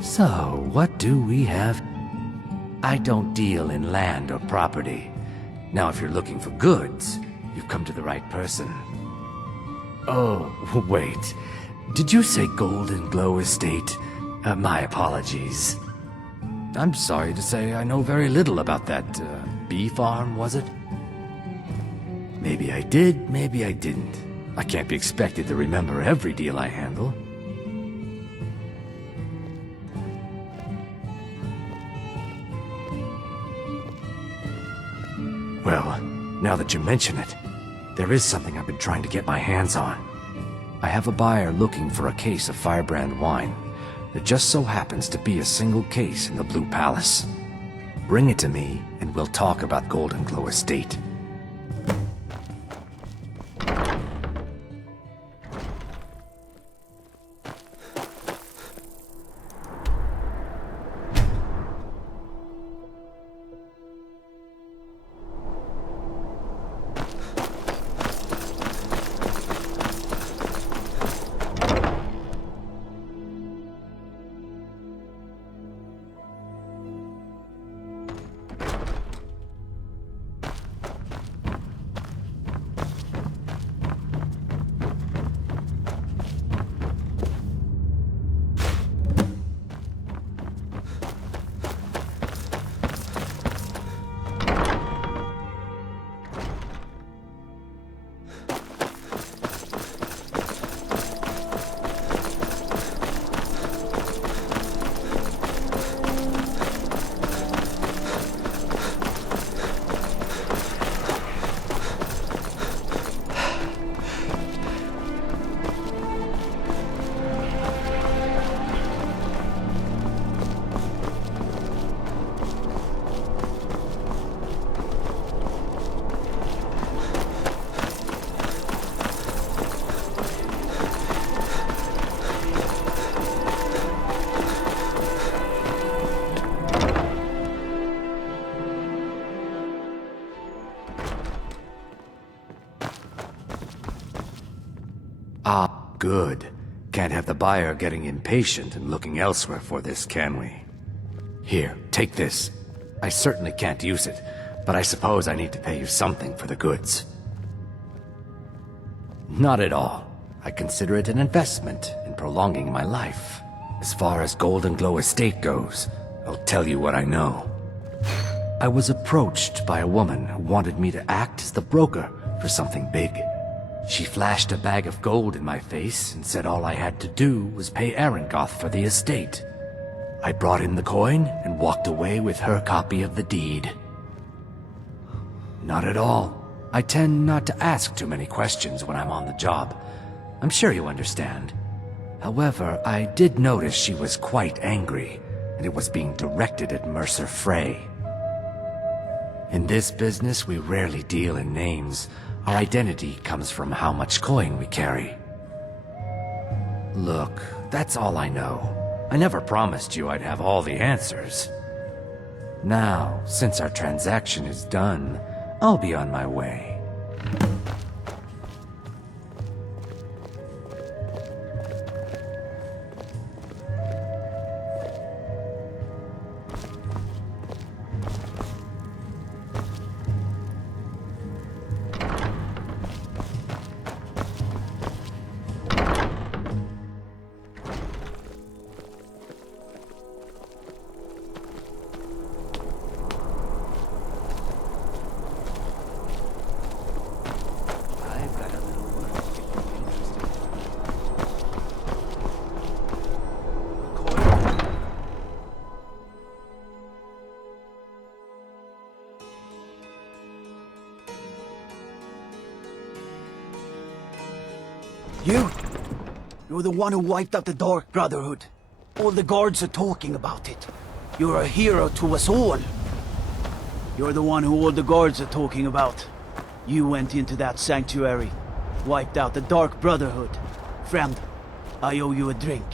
So, what do we have? I don't deal in land or property. Now, if you're looking for goods, you've come to the right person. Oh, wait. Did you say Golden Glow Estate? My apologies. I'm sorry to say I know very little about that, bee farm, was it? Maybe I did, maybe I didn't. I can't be expected to remember every deal I handle. Well, now that you mention it, there is something I've been trying to get my hands on. I have a buyer looking for a case of Firebrand wine. There just so happens to be a single case in the Blue Palace. Bring it to me, and we'll talk about Golden Glow Estate. Ah, good. Can't have the buyer getting impatient and looking elsewhere for this, can we? Here, take this. I certainly can't use it, but I suppose I need to pay you something for the goods. Not at all. I consider it an investment in prolonging my life. As far as Golden Glow Estate goes, I'll tell you what I know. I was approached by a woman who wanted me to act as the broker for something big. She flashed a bag of gold in my face and said all I had to do was pay Arangoth for the estate. I brought in the coin and walked away with her copy of the deed. Not at all. I tend not to ask too many questions when I'm on the job. I'm sure you understand. However, I did notice she was quite angry, and it was being directed at Mercer Frey. In this business, we rarely deal in names. Our identity comes from how much coin we carry. Look, that's all I know. I never promised you I'd have all the answers. Now, since our transaction is done, I'll be on my way. You're the one who wiped out the Dark Brotherhood. All the guards are talking about it. You're a hero to us all. You're the one who all the guards are talking about. You went into that sanctuary, wiped out the Dark Brotherhood. Friend, I owe you a drink.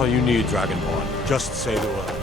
all you need, Dragonborn. Just say the word.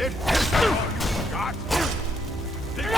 it? All you got? Think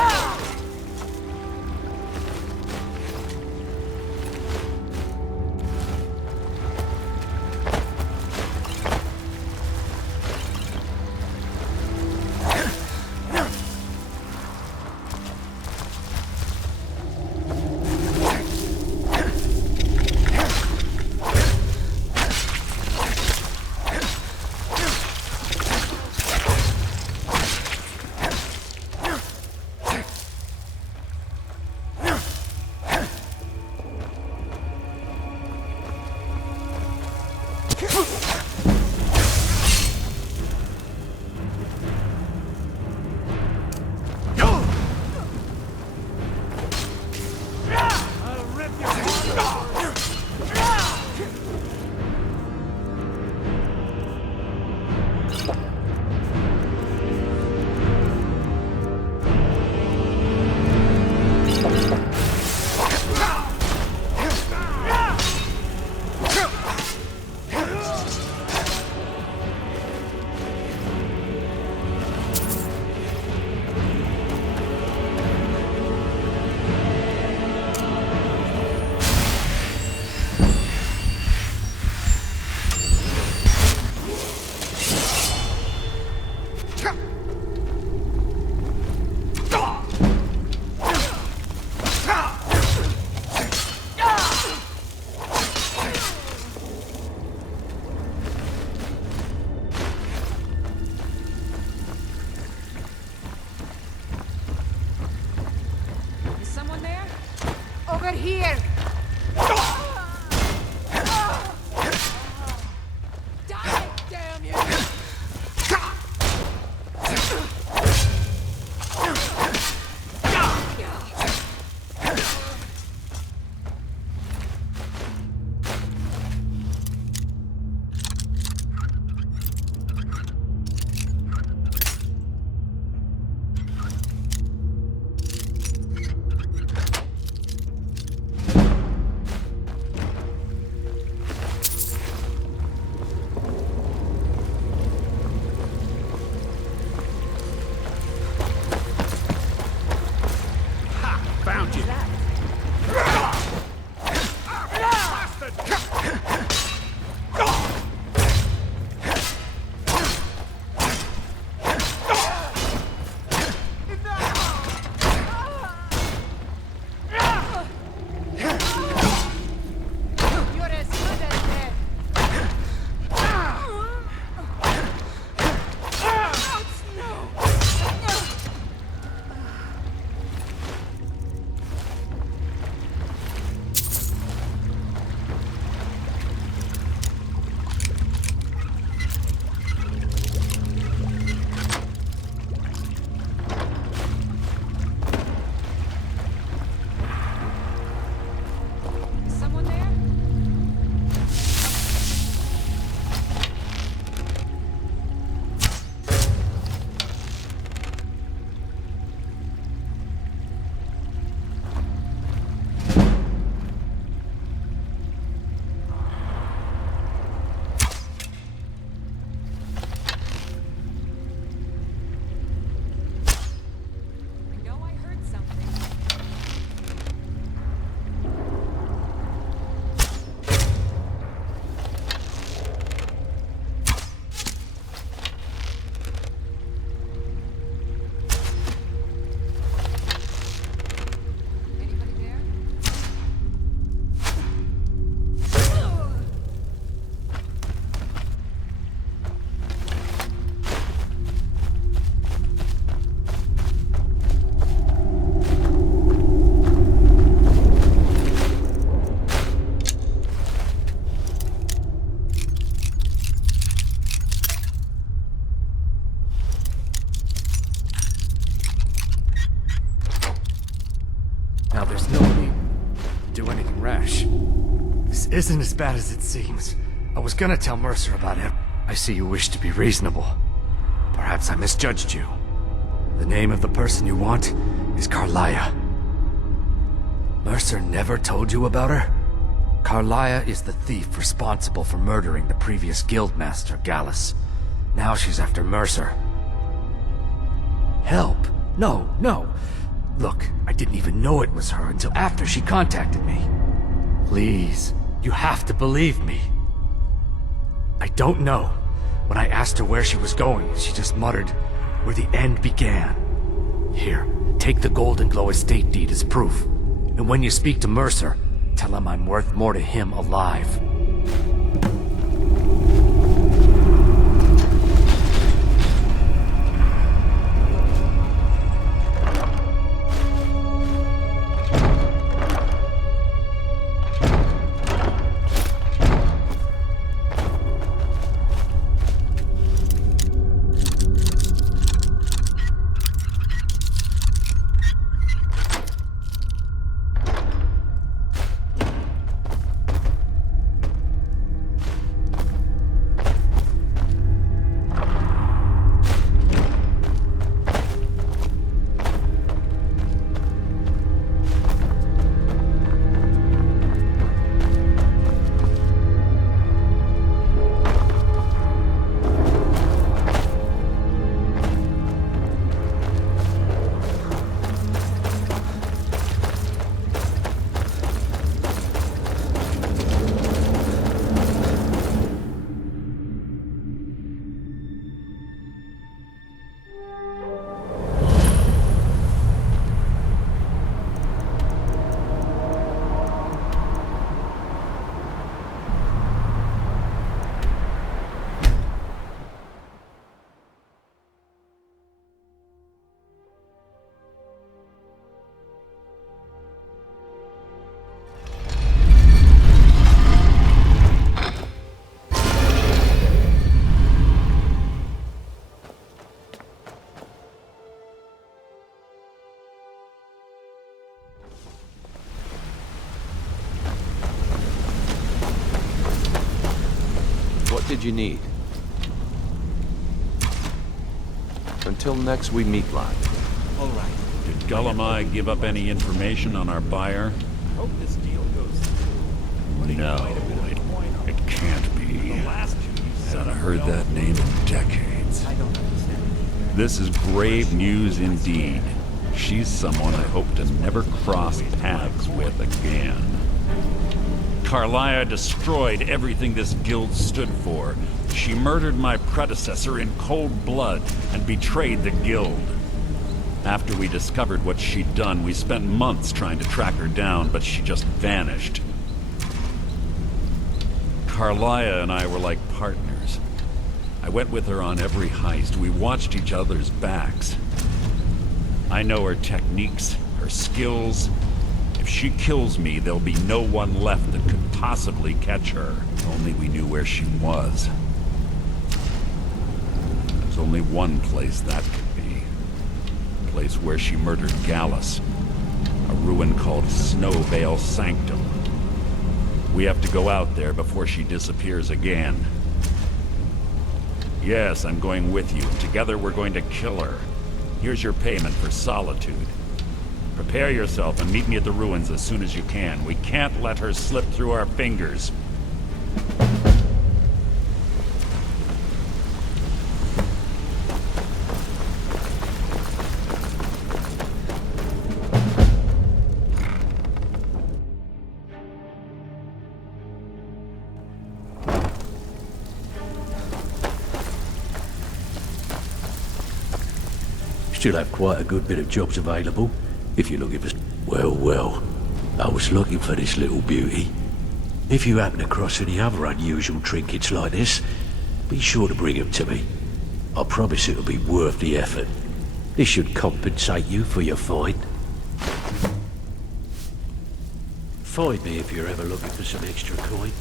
Over here! Die, damn you! found you. You're as good as dead. Is someone there? I know I heard something. Anybody there? Now there's no need to do anything rash. This isn't as bad as it seems. I was gonna tell Mercer about it. I see you wish to be reasonable. Perhaps I misjudged you. The name of the person you want is Carlia. Mercer never told you about her? Carlia is the thief responsible for murdering the previous guildmaster, Gallus. Now she's after Mercer. help. No, no. Look, I didn't even know it was her until after she contacted me. Please, you have to believe me. I don't know. When I asked her where she was going, she just muttered, where the end began. Here, take the Golden Glow estate deed as proof. And when you speak to Mercer, tell him I'm worth more to him alive. What did you need? Until next we meet, lad. All right. Did Gullumai give up any information on our buyer? Hope this deal goes through. No, it can't be. Haven't heard that name in decades. I don't understand. This is grave news indeed. She's someone I hope to never cross paths with again. Carlia destroyed everything this guild stood for. She murdered my predecessor in cold blood and betrayed the guild. After we discovered what she'd done, we spent months trying to track her down, but she just vanished. Carlia and I were like partners. I went with her on every heist. We watched each other's backs. I know her techniques, her skills. If she kills me, there'll be no one left that could possibly catch her. If only we knew where she was. There's only one place that could be. A place where she murdered Gallus. A ruin called Snowvale Sanctum. We have to go out there before she disappears again. Yes, I'm going with you. Together we're going to kill her. Here's your payment for solitude. Prepare yourself and meet me at the ruins as soon as you can. We can't let her slip through our fingers. Still have quite a good bit of jobs available, if you're looking for... Well, well, I was looking for this little beauty. If you happen across any other unusual trinkets like this, be sure to bring them to me. I promise it'll be worth the effort. This should compensate you for your find. Find me if you're ever looking for some extra coin.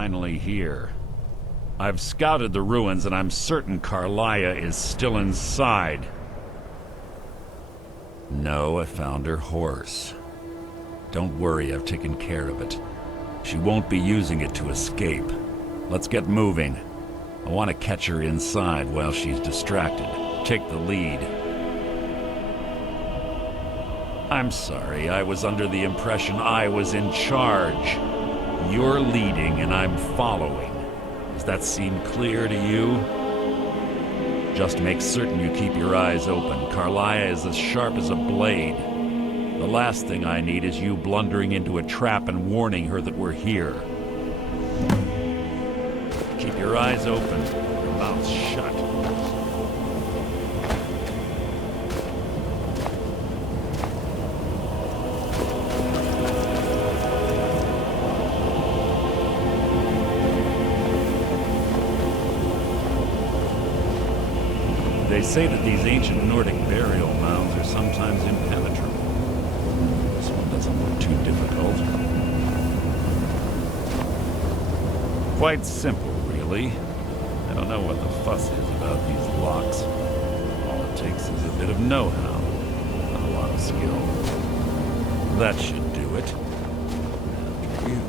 finally here. I've scouted the ruins and I'm certain Carlia is still inside. No, I found her horse. Don't worry, I've taken care of it. She won't be using it to escape. Let's get moving. I want to catch her inside while she's distracted. Take the lead. I'm sorry, I was under the impression I was in charge. You're leading and I'm following. Does that seem clear to you? Just make certain you keep your eyes open. Carlia is as sharp as a blade. The last thing I need is you blundering into a trap and warning her that we're here. Keep your eyes open, your mouth shut. They say that these ancient Nordic burial mounds are sometimes impenetrable. This one doesn't look too difficult. Quite simple, really. I don't know what the fuss is about these locks. All it takes is a bit of know-how, and a lot of skill. That should do it. After you.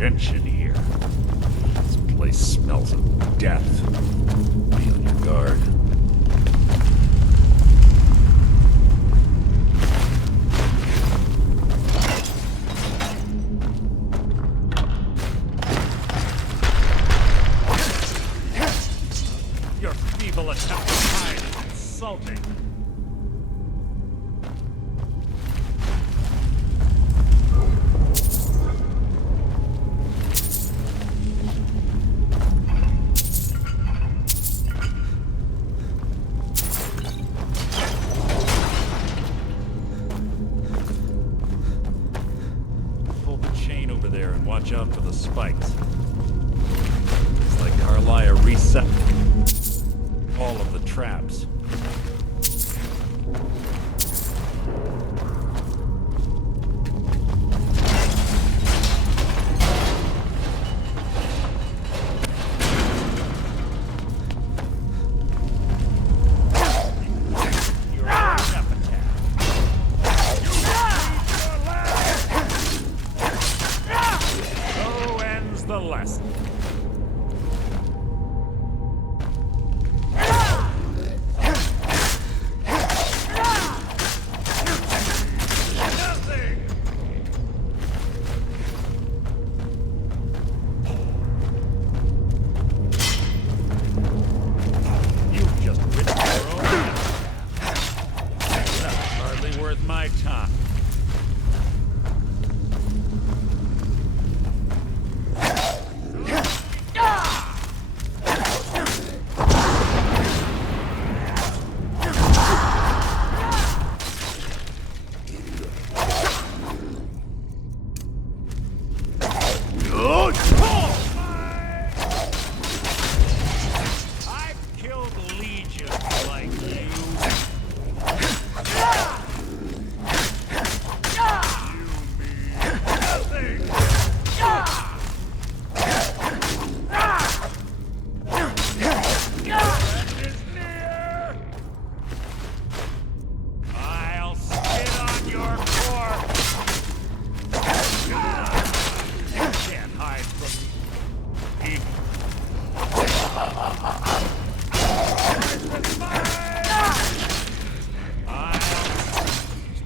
Stench in here. This place smells of death. Be on your guard. Your feeble attempt to hide is insulting. Watch out for the spikes. It's like Carlia reset all of the traps.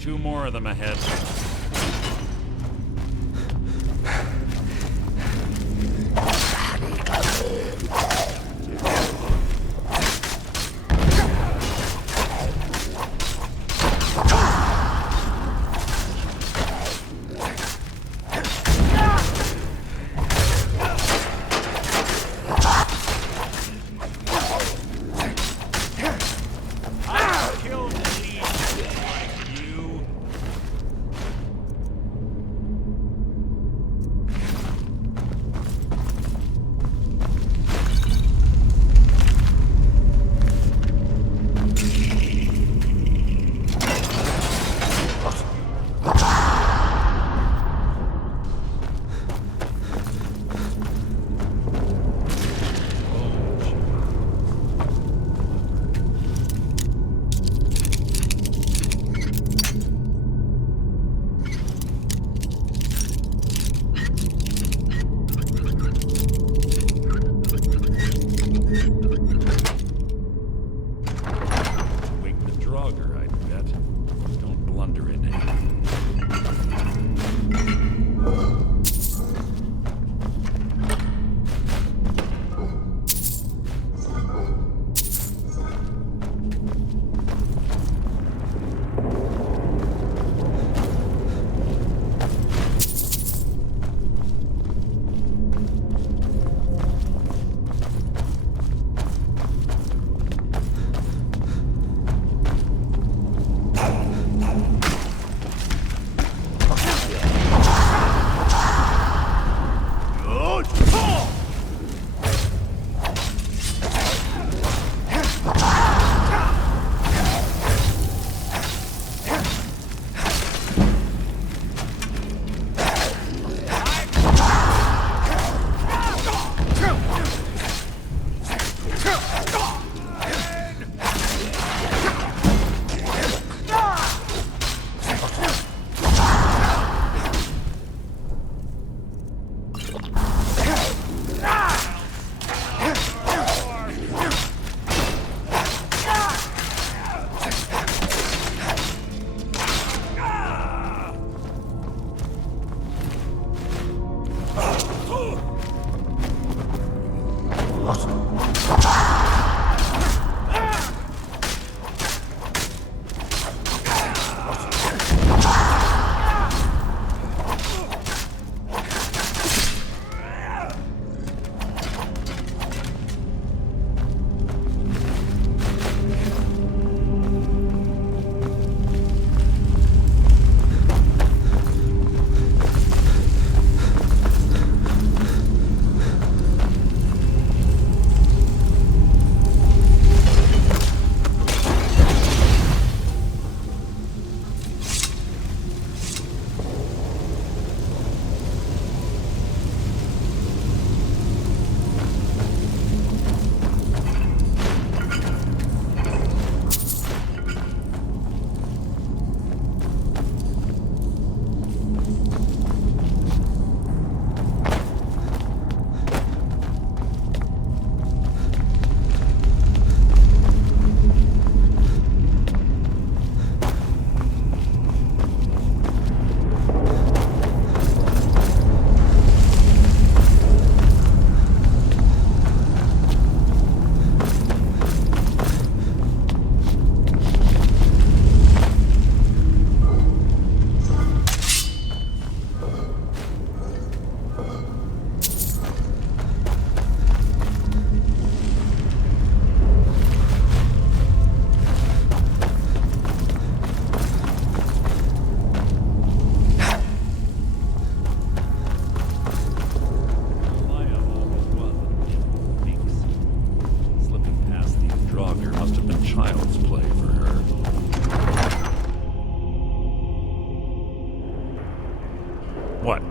Two more of them ahead.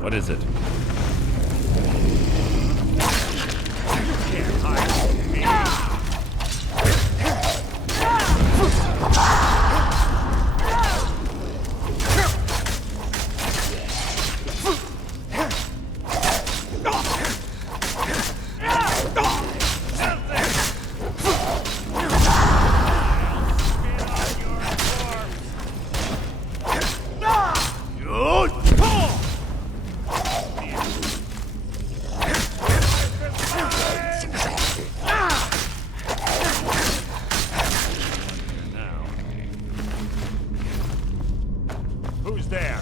What is it? Who's there?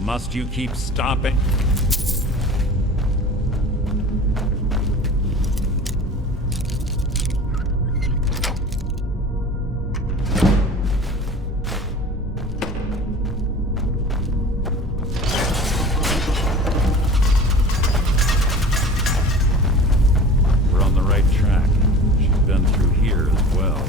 Must you keep stopping? We're on the right track. She's been through here as well.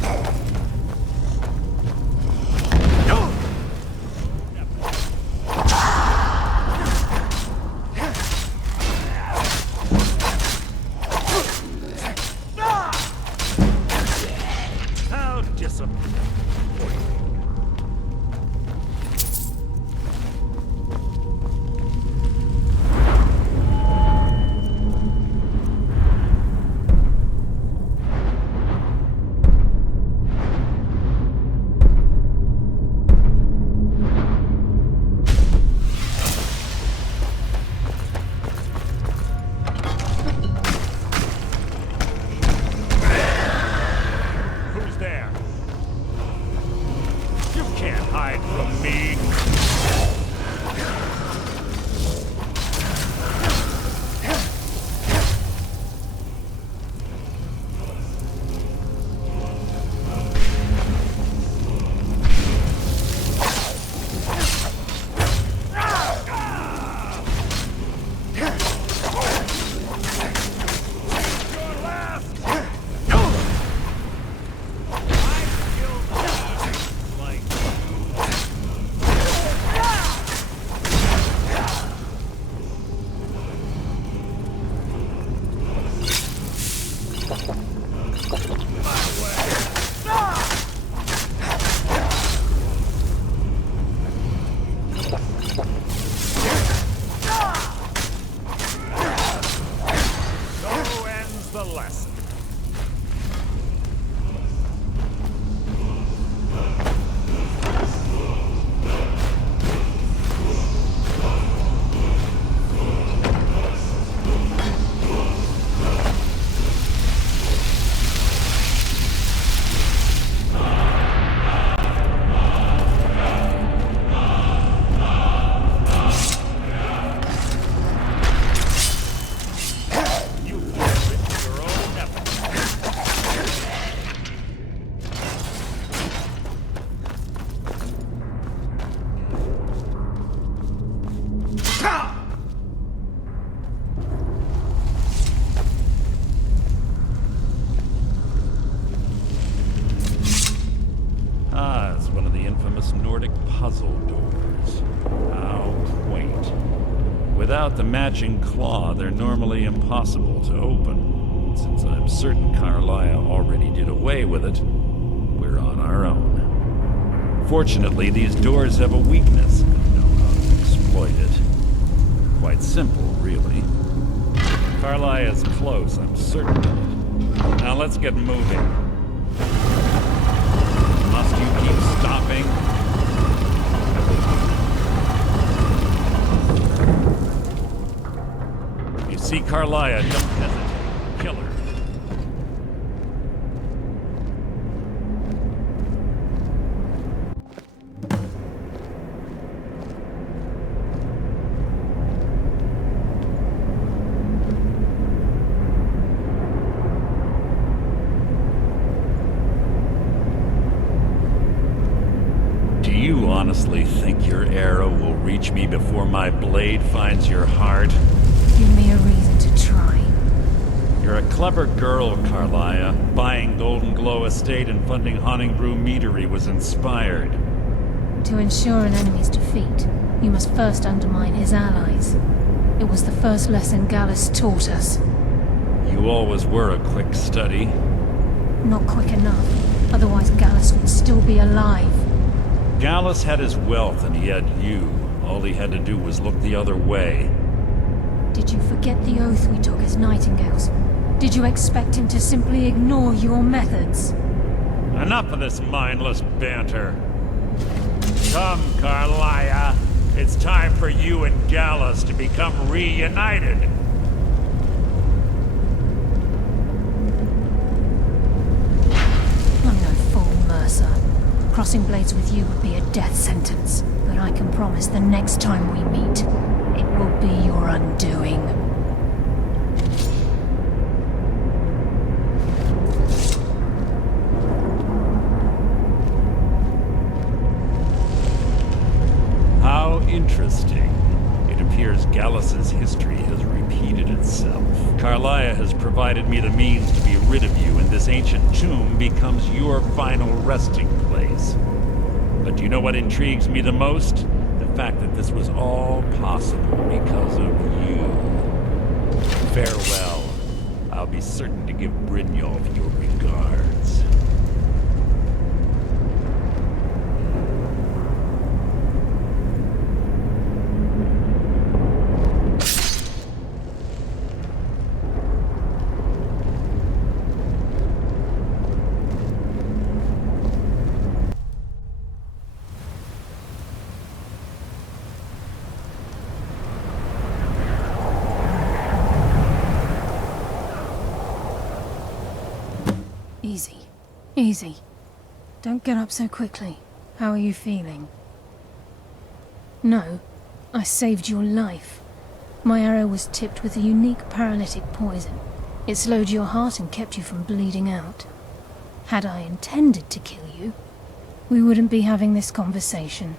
without the matching claw, they're normally impossible to open. Since I'm certain Carlia already did away with it, we're on our own. Fortunately, these doors have a weakness and we know how to exploit it. Quite simple, really. Carlia is close, I'm certain of it. Now let's get moving. Must you keep stopping? You see Carlia, don't hesitate. Kill her. Do you honestly think your arrow will reach me before my blade finds your heart? Give me a reason to try. You're a clever girl, Carlia. Buying Golden Glow Estate and funding Haunting Brew Meadery was inspired. To ensure an enemy's defeat, you must first undermine his allies. It was the first lesson Gallus taught us. You always were a quick study. Not quick enough, otherwise Gallus would still be alive. Gallus had his wealth and he had you. All he had to do was look the other way. Did you forget the oath we took as Nightingales? Did you expect him to simply ignore your methods? Enough of this mindless banter. Come, Carlia. It's time for you and Gallus to become reunited. I'm no fool, Mercer. Crossing blades with you would be a death sentence. But I can promise the next time we meet, it will be your undoing. How interesting. It appears Gallus's history has repeated itself. Carlia has provided me the means to be rid of you, and this ancient tomb becomes your final resting place. But do you know what intrigues me the most? The fact that this was all possible because of you. Farewell. I'll be certain to give Brynjolf your regards. Easy. Easy. Don't get up so quickly. How are you feeling? No. I saved your life. My arrow was tipped with a unique paralytic poison. It slowed your heart and kept you from bleeding out. Had I intended to kill you, we wouldn't be having this conversation.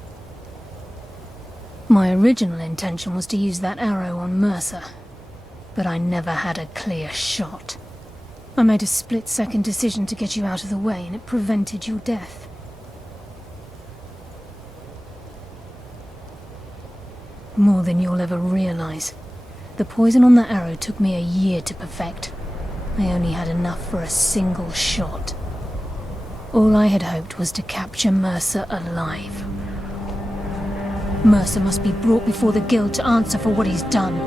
My original intention was to use that arrow on Mercer, but I never had a clear shot. I made a split-second decision to get you out of the way, and it prevented your death. More than you'll ever realize. The poison on that arrow took me a year to perfect. I only had enough for a single shot. All I had hoped was to capture Mercer alive. Mercer must be brought before the Guild to answer for what he's done.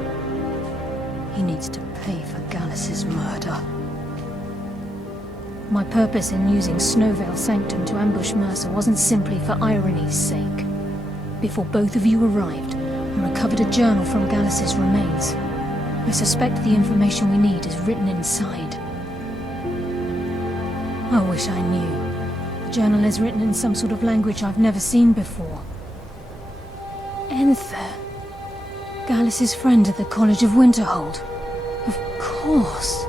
He needs to pay for Gallus's murder. My purpose in using Snowvale Sanctum to ambush Mercer wasn't simply for irony's sake. Before both of you arrived, I recovered a journal from Gallus's remains. I suspect the information we need is written inside. I wish I knew. The journal is written in some sort of language I've never seen before. Enther. Gallus's friend at the College of Winterhold. Of course.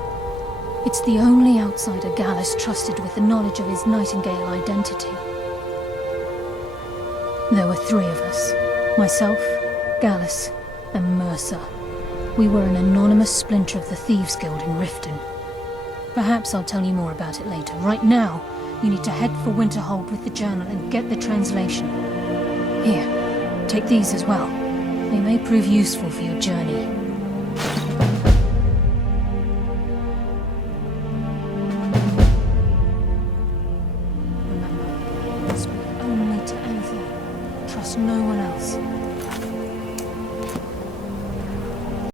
It's the only outsider Gallus trusted with the knowledge of his Nightingale identity. There were three of us. Myself, Gallus, and Mercer. We were an anonymous splinter of the Thieves Guild in Riften. Perhaps I'll tell you more about it later. Right now, you need to head for Winterhold with the journal and get the translation. Here, take these as well. They may prove useful for your journey.